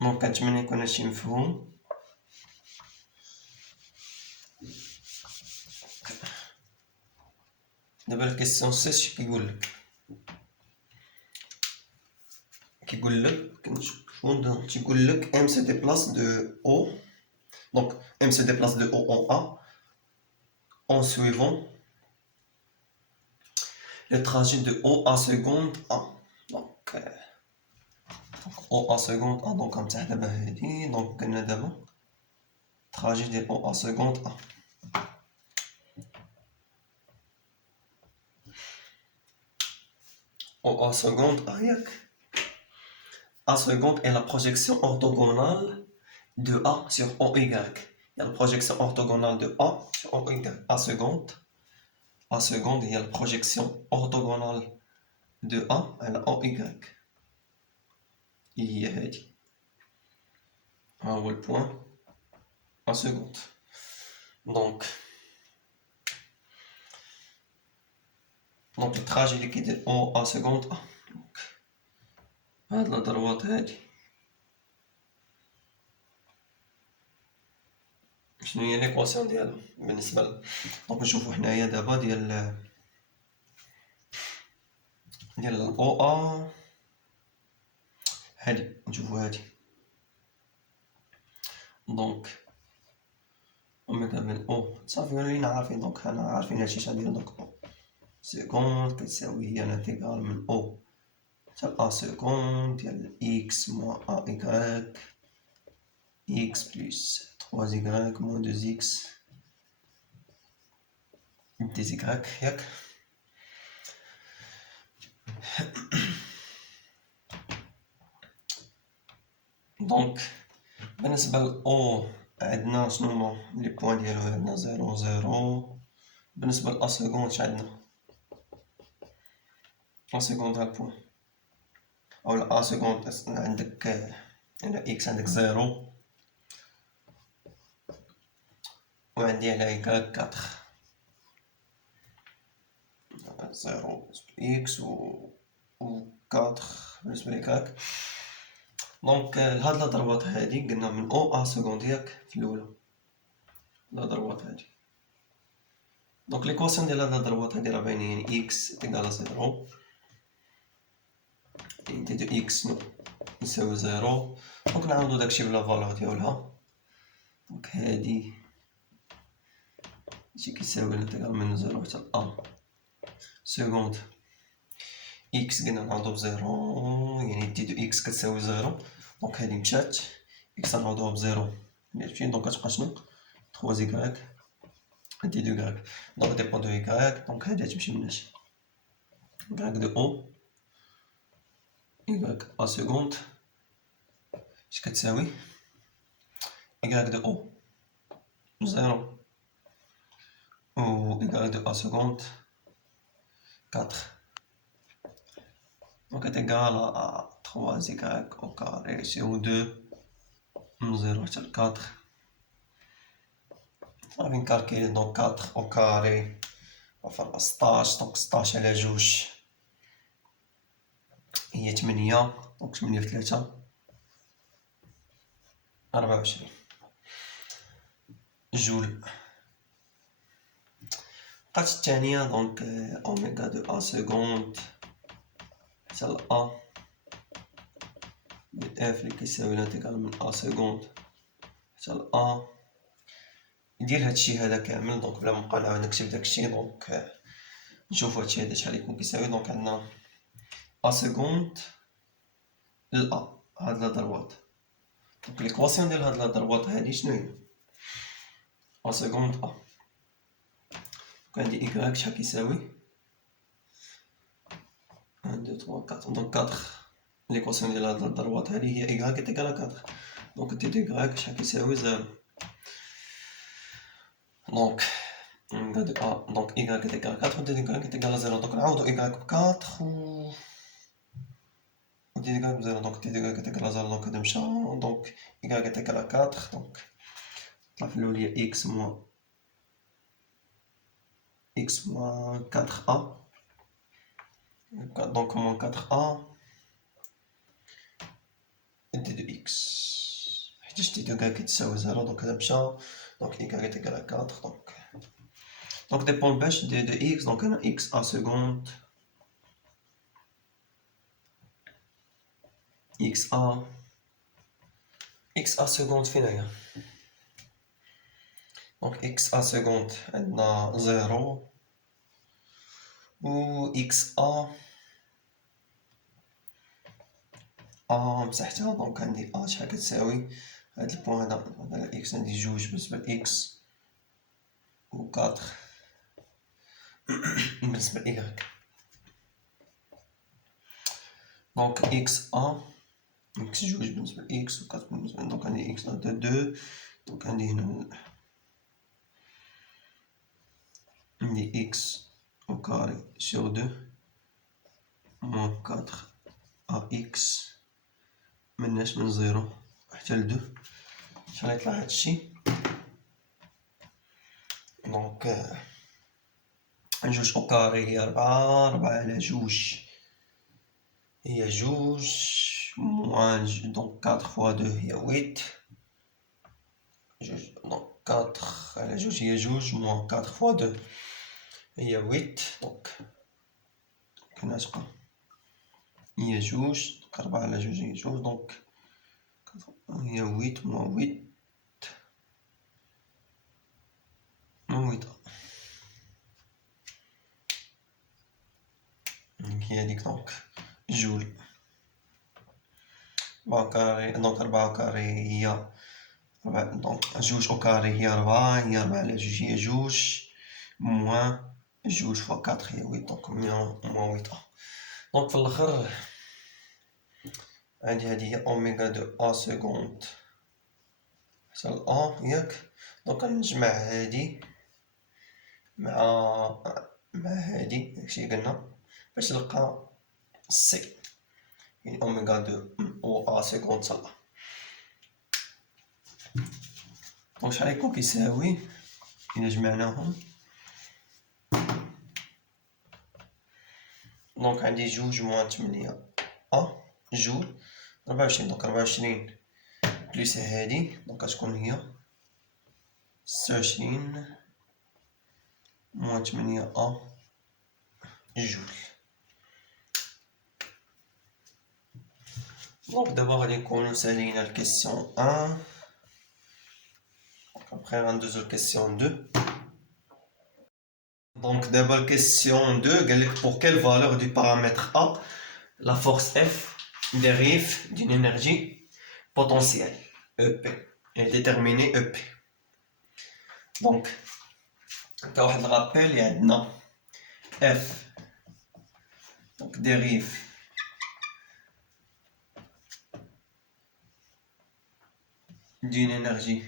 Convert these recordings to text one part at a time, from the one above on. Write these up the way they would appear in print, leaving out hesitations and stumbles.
دونك كنتمنى يكون هادشي مفهوم. دابا الكيسيون 6 كيقول لك تيقول لك m se déplace de O. Donc m se déplace de O en A en suivant le trajet de O à seconde A. Donc O à seconde A. Donc غنفتح دابا هادي. دونك قلنا دابا trajet de O à seconde A. O à seconde A ياك. A seconde est la projection orthogonale de A sur OY. Il y a la projection orthogonale de A sur OY. A seconde, il y a la projection orthogonale de A à la OY. هي هادي. ها هو البوان A seconde. Donc le trajet اللي كيدير O A seconde A. Donc هاد لا دروات هادي شنو هي ليكواسيون ديالها بالنسبه دونك نشوفو حنايا دابا ديال او ا هادي نشوفو هادي. دونك اوميغا من او صافي ولينا عارفين. دونك حنا عارفين هادشي شندير. دونك او سيكوند كتساوي هي الانتيغرال من او حتى ا سيكوند ديال اكس موان ا ايكغيك x plus 3y moins 2x dy ياك. دونك بالنسبة ل O عندنا شنو هما لي بوان ديالو؟ عندنا 0 0. بالنسبة ل A سكوند عندنا A سكوند ها البوان أو A سكوند عندك على x عندك 0 وعندي على y 4. 0 x و 4 بالنسبة ل y. دونك لهاد لا ضربات هادي قلنا من او ا سكوند ياك في الاولى لا ضربات هادي. دونك ليكواسيون ديال هاد لا ضربات هادي راه باينين يعني اكس تيكالا 0 انت دو اكس يساوي 0. دونك نعاودو داكشي بلا فالور ديالها. دونك هادي هادشي كيساوي الانتيغرال من 0 حتى ا سكوند اكس قلنا نعوضو بزيرو يعني دي دو اكس كتساوي 0. دونك هادي مشات اكس نعوضوها بزيرو ماشي. دونك كتبقى شنو 3 y دي دو y. دونك ديبون دو y. دونك هادي تمشي مناش y دو او y ا سكوند اش كتساوي y دو او 0 و y دو ا سكوند 4. Donc est égal à 3y au carré sur 2 0 حتى 4. غادي نكالكيلي. دونك 4 au carré فرق 16. دونك 16 على جوج هي 8. دونك 8 في 3 24 جول. بقات الثانية. دونك اوميغا دو ا سكوند حتى ل ا اف اللي كيساوي الانتيغرال من ا سكوند حتى ل ا ندير هادشي هذا كامل. دونك بلا مابقى نعاود نكتب داكشي. دونك نشوفو هادشي هذا شحال يكون كيساوي. دونك عندنا ا سكوند ل ا هاد لا ضربات. دونك ليكواسيون ديال هاد لا ضربات هادي شنو هي؟ ا سكوند ا. دونك عندي y شحال كيساوي 1 2 3 4. دونك 4 ليكواسيون ديال هاد الضربات هادي هي y إيكال 4. دونك دي دو y شحال كيساوي 0. دونك نقادو ا دونك y إيكال 4 و دي دو y إيكال 0. دونك نعوضو y ب 4 و دي دو y ب 0. دونك دي دو y إيكال 0. دونك هدا مشى. دونك y إيكال 4. دونك طلع في الأول هي x موان 4a. دونك موان 4a دي دو إكس، حيتاش دي دو كاع كيتساوي زيرو، دونك هذا مشا، دونك إيكال إيكال à 4، دونك ديبون باش دي دو إكس، دونك أنا إكس أ سكوند إكس أ سكوند فين هي؟ دونك إكس أ سكوند عندنا زيرو، و إكس مسحتها، دونك عندي شحال كتساوي هاد البوان هدا على إكس، عندي جوج بالنسبة لإكس و 4 بالنسبة لإيكغيك، دونك إكس جوج بالنسبة لإكس و 4 بالنسبة، دونك عندي إكس دو، دونك عندي هنا عندي إكس au carré sur 2 moins 4 AX مناش من 0 حتى ل 2، شحال يطلع هادشي؟ دونك جوج au carré هي 4، 4 على جوج هي جوج، موان دونك 4 fois 2 هي 8، جوج دونك 4 على جوج هي جوج، موان 4 fois 2 هي 8، دونك كنتبقى هي جوج، دونك 4 على جوج هي جوج، دونك هي 8 موان 8 هي هاديك، دونك جول 4 كاري، دونك 4 كاري هي دونك جوج أو كاري هي 4، هي 4 على جوج هي جوج، موان جوج فوا 4 هي 8، دونك موان 8 دونك في اللخر عندي هادي هي أوميغا دو أ سكوند حتى ل ياك، دونك غنجمع هادي مع هادي، داكشي قلنا باش نلقى سي، يعني أوميغا دو أو أ سكوند حتى ل دونك شحال يكون كيساوي إلا جمعناهم؟ دونك عندي جوج موان 8 جول 24، دونك 24 بليس هادي، دونك غتكون هي 26 موان 8 جول. دونك دابا غادي نكونو سالينا الكيسيون 1، ابخي غندوزو الكيسيون 2. Donc d'abord question 2, pour quelle valeur du paramètre A la force F dérive d'une énergie potentielle EP est déterminée EP. Donc كواحد الرابيل عندنا F donc dérive d'une énergie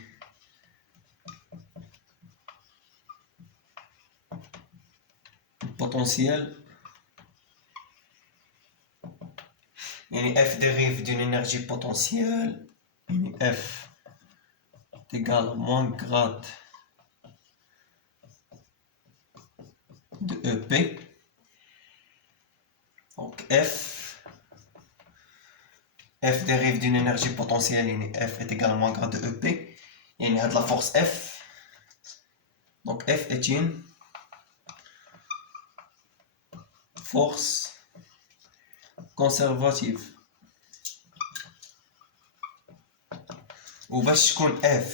potentielle, يعني F dérive d'une énergie potentielle, يعني F est égal à moins grade de EP. Donc F dérive d'une énergie potentielle, يعني F est égal à moins grade de EP, يعني هاد la force F. Donc F est une force conservative. وباش تكون F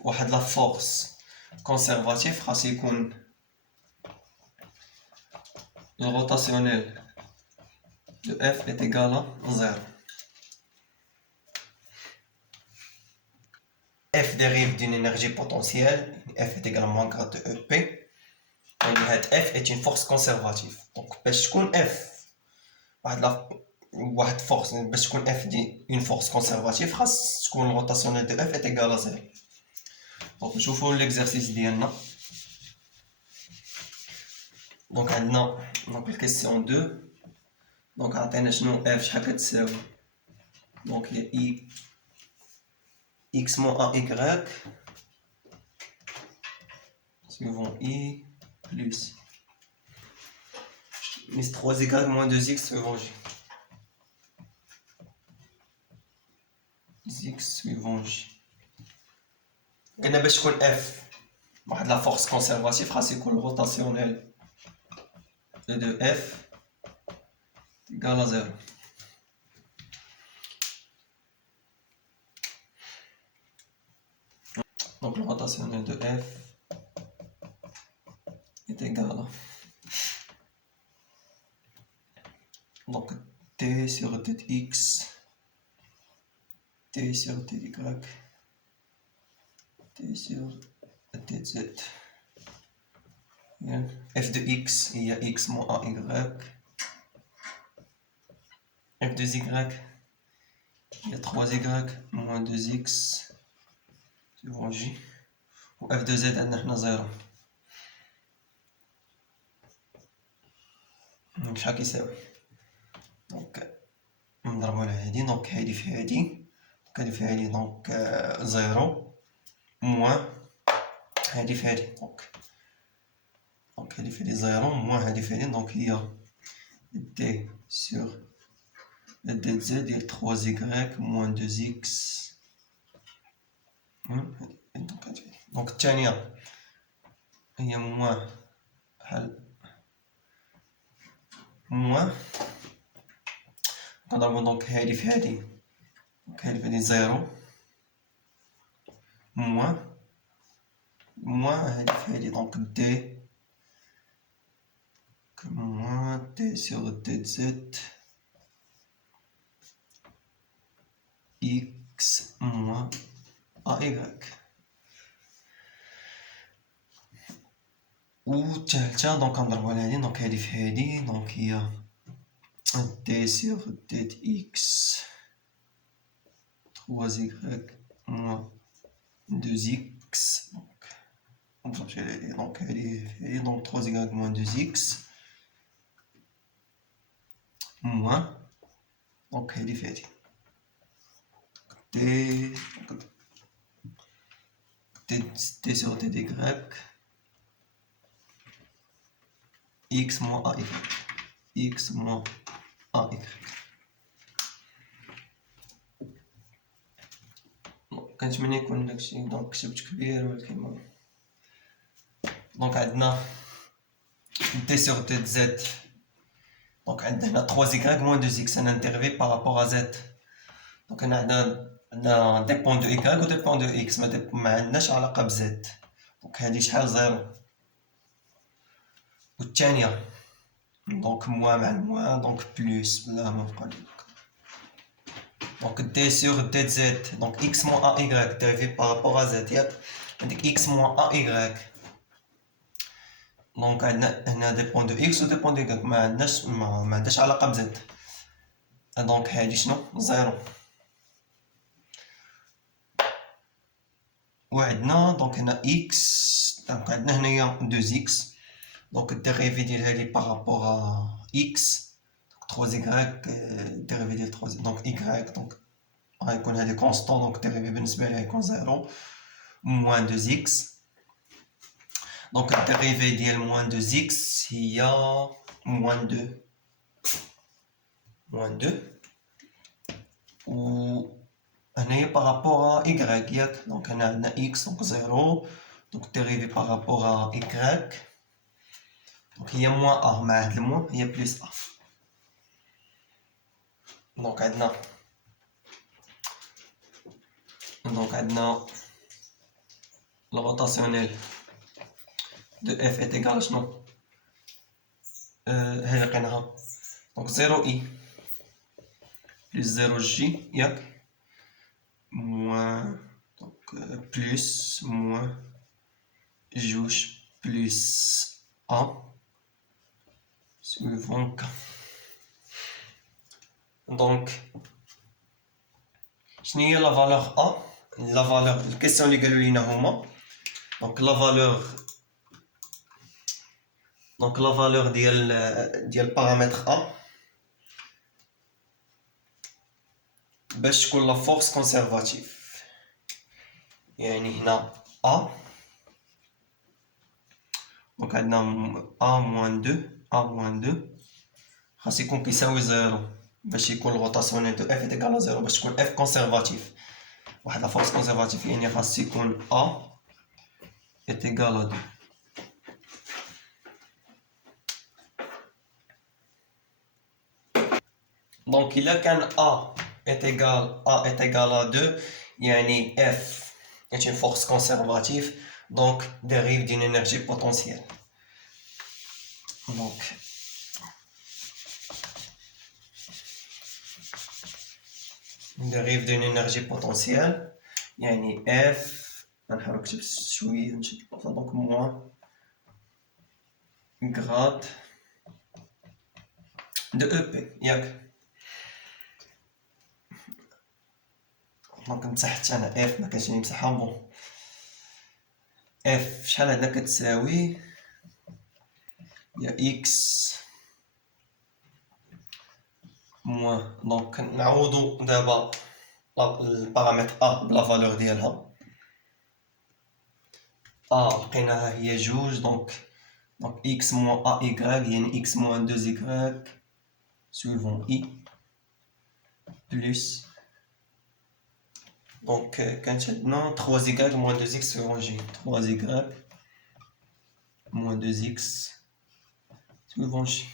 واحد لا فورس كونسيرفاتيف خاص يكون الروتاسيونيل de F est égal à 0. F dérive d'une énergie potentielle, F est égal à moins grade de EP, et F est une force conservative. Donc باش تكون F واحد فورس، باش تكون F دي une force conservative خاص تكون الروتاسيونيل de F est égal à 0. دونك نشوفو l'exercice ديالنا. دونك عندنا دونك الكيسيون 2، دونك عطينا شنو F شحال كتساوي، دونك هي I x moins AY suivant I plus mais 3y moins 2x suivant J. x suivant j. قلنا باش تكون f واحد لا فورس كونسيرفاتيف خاص يكون روتاسيونيل de f égale à 0. Donc le rotationnel de f est égal à donc t sur tête x, t sur tête y, t sur tête z. F de x, il y a x moins ay. F de y, il y a 3y moins 2x suivant j. Ou f de z, on a 0. Donc شحال كيساوي؟ دونك نضربو على هادي، دونك هادي في هادي، دونك هادي في هادي، دونك زيرو موان هادي في هادي، دونك هادي في هادي زيرو موان هادي في هادي، دونك هي دي سور دي زد ديال 3y موان 2x. دونك الثانية هي موان بحال موان نضربو دونك هادي في هادي، دونك هادي في هادي زيرو موان هادي في هادي، دونك دي موان دي سور دي زد x moins ay. والثالثة دونك نضربو على هادي، دونك هادي في هادي، دونك هي d sur d x 3y moins 2x. دونك نضرب على هادي، دونك هادي في هادي، دونك 3y moins 2x moins دونك هادي في هادي t sur t dy x moins ay, x moins ay. كنتمنى يكون داكشي دونك كتبت كبير ولكن ما. دونك عندنا t sur t z، دونك عندنا هنا 3y moins 2x un intervé par rapport à z. دونك هنا عندنا ديبون دو y و ديبون دو x، ما عندناش علاقة ب z، دونك هادي شحال زيرو. والثانية دونك موان مع الموان دونك بلوس بلا ما بقى لي. دونك d sur dz دونك x moins ay dérivé par rapport à z، ياك عندك x moins ay، دونك عندنا هنا ديبون دو x و ديبون دو y، ما عندهاش علاقة ب z، دونك هادي شنو زيرو. وعندنا دونك هنا x، دونك عندنا هنايا 2x، دونك الديريفي ديال هادي بارابور x، دونك 3y الديريفي ديال 3 دونك y، دونك غيكون هادي كونستون، دونك الديريفي بالنسبة ليها يكون زيرو موان 2x. دونك الديريفي ديال موان 2x هي موان 2 و هنايا بارابور y، ياك دونك هنا عندنا x دونك زيرو، دونك ديريفي بارابور y دونك هي موان a، مع هاد الموان هي بليس a. دونك عندنا le rotationnel de f est égal à شنو؟ هذه لقيناها، دونك 0 i plus 0 j ياك موان دونك بلس موان جوج بلس a suivant k. دونك شنو هي لا فالور a؟ لا فالور الكيسيون اللي قالوا لينا هما دونك لا فالور ديال بارامتر a باش تكون لا فورس كونسيرفاتيف، يعني هنا a دونك عندنا a موان 2 خاص يكون كيساوي زيرو باش يكون الغوطاسيونيل دو f est égal à زيرو، باش تكون f كونسيرفاتيف. واحد لا فورس كونسيرفاتيف يعني خاص يكون A est égal à 2. دونك إلا كان A est égal à 2 يعني F est une force conservative, donc dérive d'une énergie potentielle. Donc dérive d'une énergie potentielle يعني F نحاول شوية نشد البلاصة دونك موان grade de EP ياك. دونك مسحت انا F ما كانش نمسحها بون F شحال عندنا كتساوي هي X موان دونك نعوضو دابا البارامتر A بلا فالور ديالها A لقيناها هي جوج دونك X moins AY يعني X moins 2Y suivant I plus donc كانت عندنا 3Y moins 2X suivant J 3Y moins 2X suivant J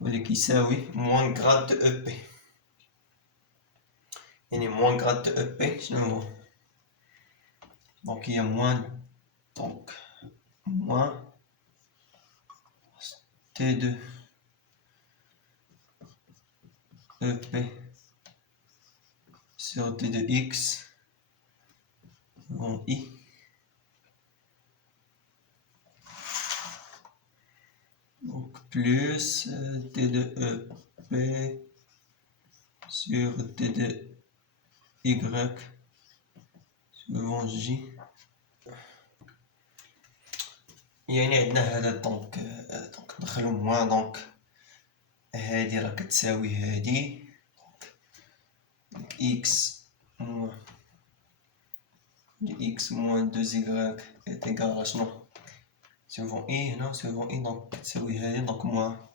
واللي كيساوي moins grade de EP يعني moins grade de EP شنو هو donc il y a moins donc moins T2 EP sur T2X en I donc plus T2EP sur T2Y suivant J يعني عندنا هذا دونك ندخلو موان دونك هادي راه كتساوي هادي دونك إكس موان إكس موان 2Y est égal à شنو suivant I هنا suivant I دونك كتساوي هادي دونك موان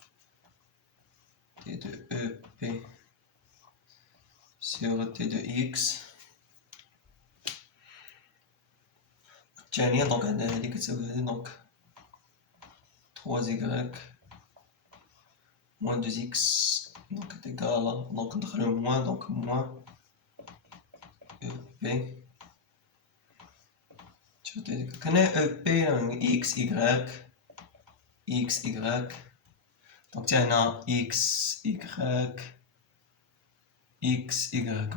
T2EP sur T2X الثانية دونك عندنا هادي كتساوي هادي دونك 3Y moins 2X donc est égal à donc ندخلو moins donc moins EP كان EP يعني X Y X Y donc هنا X Y X Y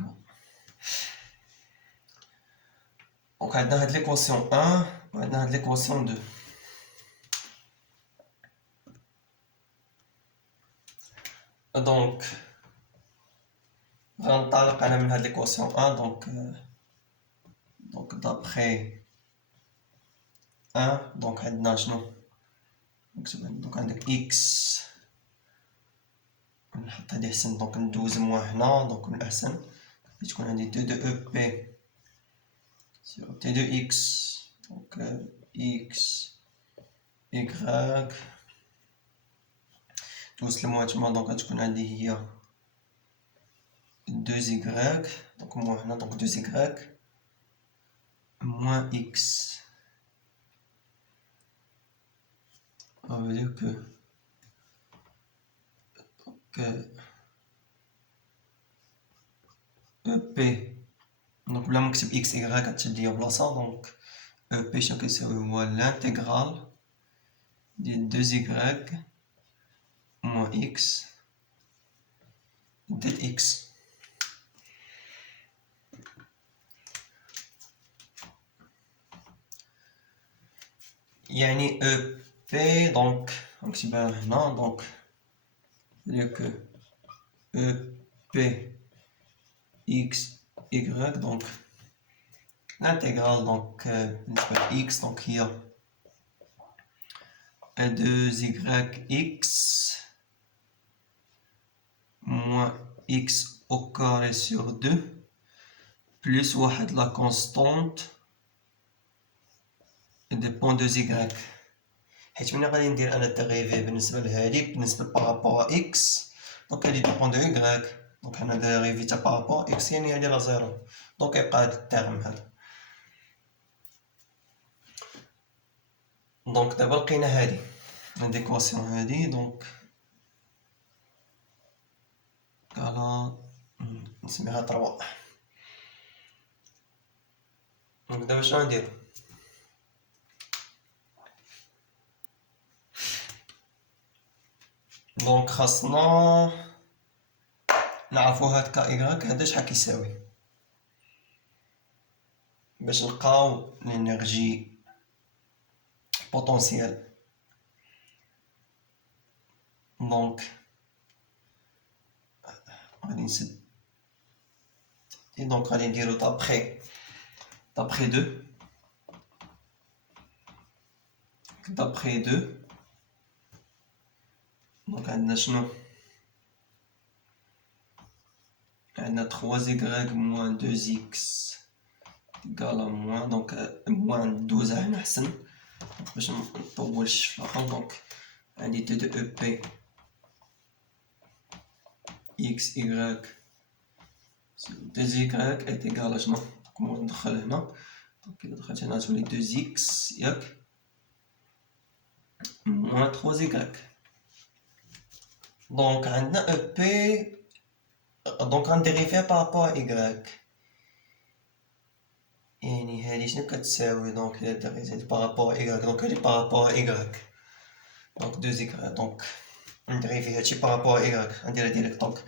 donc عندنا هاد l'équation 1 وعندنا هاد l'équation 2 donc غنطلق انا من هاد l'équation 1 donc d'après 1 donc عندنا شنو donc عندك x نحط هادي احسن donc ندوز موان هنا donc من الاحسن تكون عندي 2 de EP sur T2X donc X Y دوز الموان تما donc غتكون عندي هي 2Y donc موان هنا donc 2Y moins X ça veut dire que EP donc بلا ما نكتب X Y كتشد ليا بلاصة donc EP شنو كيساوي هو l'intégrale ديال 2Y moins X ديال X يعني EP donc نكتبها هنا donc c'est-à-dire que EP X Y donc l'intégrale donc بالنسبة ل X donc هي 2YX moins X au carré sur 2 plus واحد la constante dépend de Y حيت ملي غادي ندير انا الديريفي بالنسبة لهادي بالنسبة بارابور à X donc هادي dépend de Y دونك حنا ديريفي تاع بارابور إكس يعني هادي راه زيرو، دونك يبقى هاد التيرم هادا. دونك دابا لقينا هادي ليكواسيون هادي، دونك على نسميها 3. دونك دابا شنو غنديرو؟ دونك خاصنا نعرفو هاد كا إيكغيك هادا شحال كيساوي باش نلقاو لينيرجي بوتونسيال. دونك غادي نسد، دونك غادي نديرو دابخي 2 دونك عندنا شنو؟ عندنا 3y moins 2x égale à moins، دونك moins ندوزها هنا حسن باش مطولش في الاخر. دونك عندي t de EP x y sur 2y est égal à شنو؟ دونك ندخل هنا، دونك إلا دخلت هنا تولي 2x ياك moins 3y. دونك عندنا EP، دونك غنديريفيها بارابور à y، يعني هادي شنو كتساوي؟ دونك إلا ديريفيت بارابور à y، دونك هادي بارابور à y، دونك 2y، دونك نديريفي هادشي بارابور à y، غنديرها ديريكت. دونك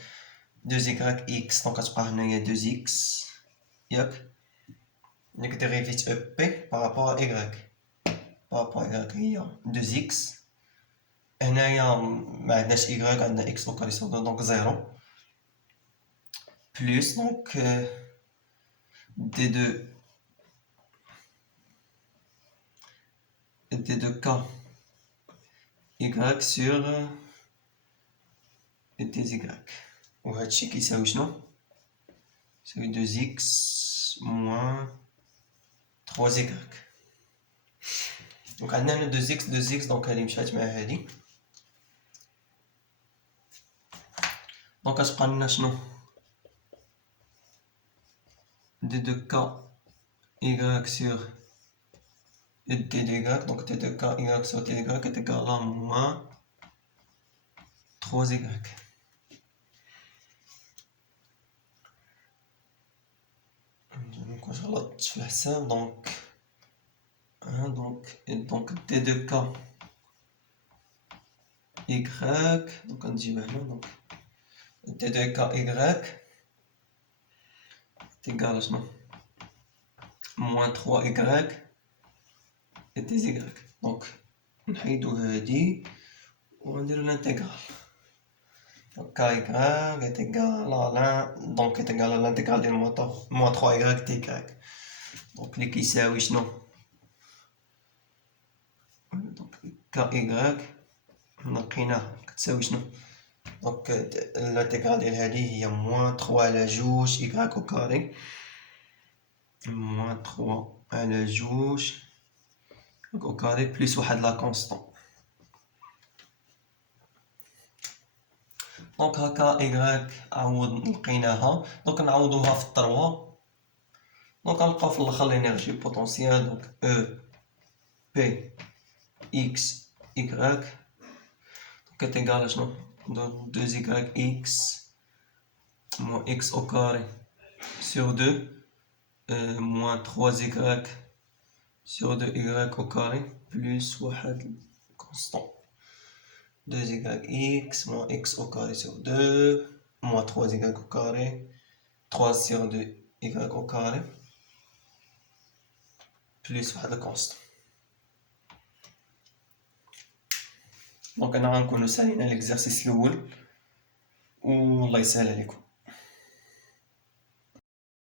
2y x، دونك كتبقى هنايا 2x ياك، ديك ديريفيت او بي بارابور à y، بارابور à y هي 2x، هنايا ما عندناش y، عندنا x وكاري يساوي دونك 0 بلوس دونك d2 k y sur dy، وهادشي كيساوي شنو؟ يساوي 2x moins 3y. دونك عندنا هنا 2x دونك هادي مشات مع هادي، دونك كتبقى لنا شنو؟ d2k y sur dy، دونك d2k y sur dy est égal à moins 3y. واش غلطت في الحساب؟ دونك d2k y، دونك نجيبها هنا، دونك d2k y égal à شنو؟ moins 3y et dy. دونك نحيدو هادي ونديرو الانتيغرال، دونك كي est égal à l'un، دونك est égal à l'intégrale ديال moins 3y dy، دونك اللي كيساوي شنو؟ دونك كي لقيناه كتساوي شنو؟ دونك الانتيغرال ديال هادي هي moins 3 على 2 y au carré، moins 3 على 2 au carré بلس واحد لا كونستون. دونك هكا y عوض لقيناها، دونك نعوضوها في 3، دونك غنلقاو في الاخر لينيرجي بوتونسيال. دونك او بي اكس y دونك est égal à شنو؟ دونك 2y x moins x au carré sur 2 moins 3y sur 2y au carré plus واحد constant 2yx moins x au carré sur 2 moins 3y au carré 3 sur 2y au carré plus واحد constant. دونك انا غنكونو سالينا ليكزارسيس الاول والله يسهل عليكم.